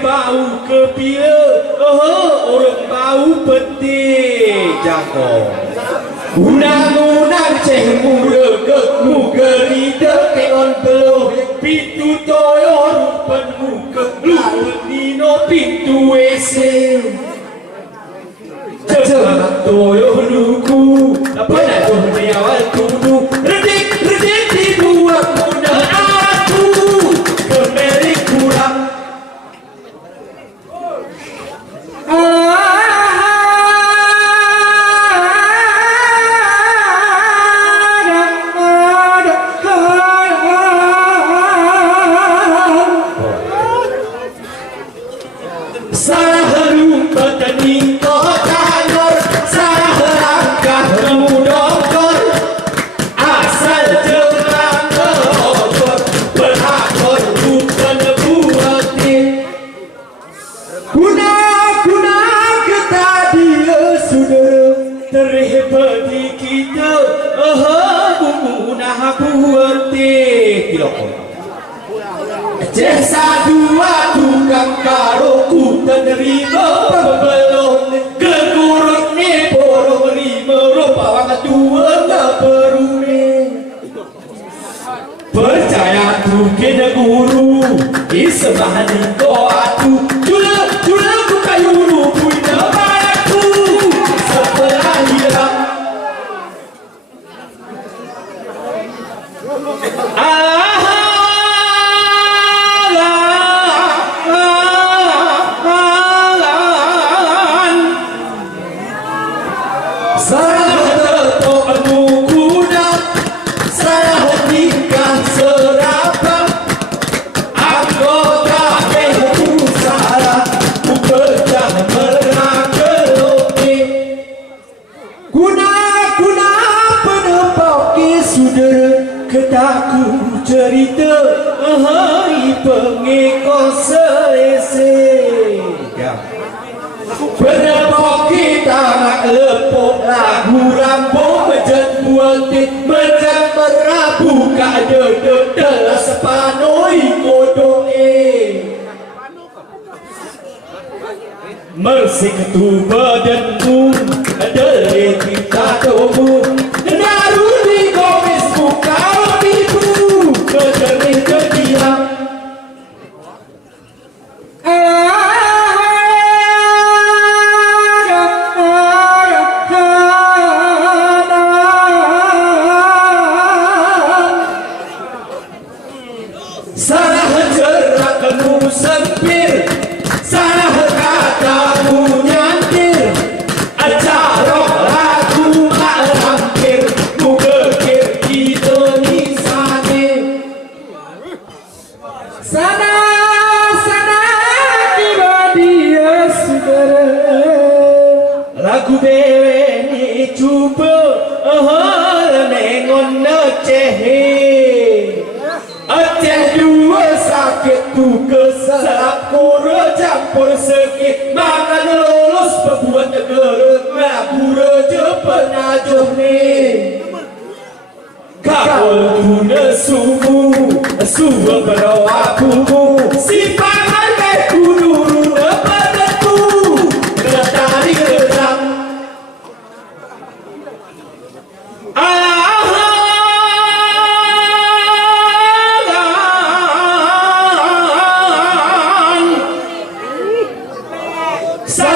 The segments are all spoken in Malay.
Bau kepila, orang bau peti jago. Unang-unang ceh muda gerida keon peluh, pintu toyo rupan muka, lupa nino pintu WC. Cepat toyo luku, apa nak tu di awal tudu, redik di dua muda aku, kemeri kurang. Jasa dua tukang karoku menerima pembelon kegurut ni porong lima rupa wangan dua nggak perune percaya tu kena guru isemahan doa tu jula ku kayuru punya aku setelah hilang ketaku cerita hari pengekor selese penepok kita nak lepok lagu rambut mejen buatin mejen merabu kade dedel sepanoi kodoe mersi ketu badanmu dele kita domu naru di gomis buka salah jerakmu sempir, salah katamu nyantir, acara lagu tak hampir, ku berkir kita ni sane. Sana tiba dia saudara, lagu bewe ni cuba, nengon necehe. Aceh dua sakit ku kesalap kura campur sekit makan lulus berbuat gerut ngaku reja penajuh ni kabul tuna sumu suwa berawa kumu simpangan beku dulu nepadaku ketari gerang Sa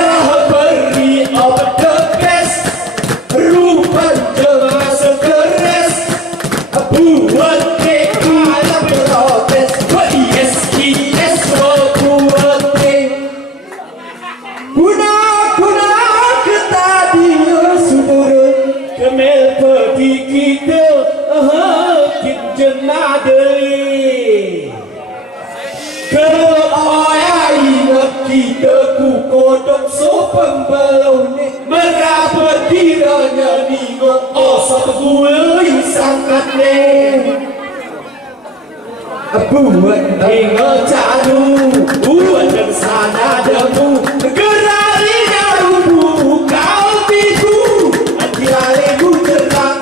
tinggal cadu buat dan sana debu gerari rubuh kau tipu hati alegu terang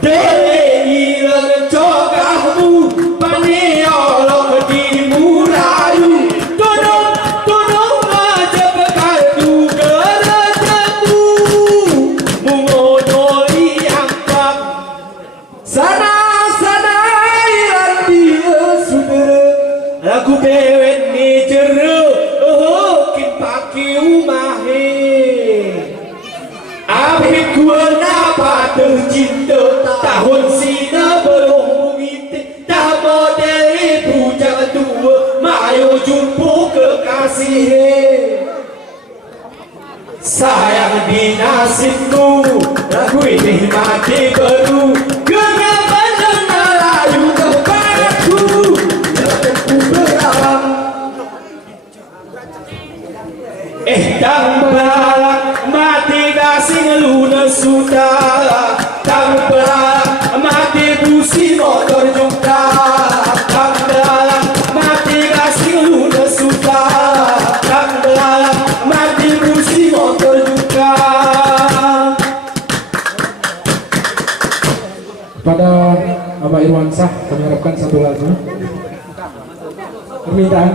Dele ilang cogamu pani olong di murayu tolong aja bekatu geratamu mengodoi angkat sana iran dia sudah lagu pewen ni jeruk kin paki umahe Abis gua napa tercinta tahun sina belum mengintip dah model ibu jangan tua mayo jumpa kekasih sayang di nasibku lagu ini mati baru kenapa Melayu kepadaku aku berang tang berang mati kasih ngeluna sudah tang berang mati busi motor juga tang berang mati kasih ngeluna sudah tang berang mati busi motor juga. Kepada Bapak Irwansyah kami harapkan satu lagu permintaan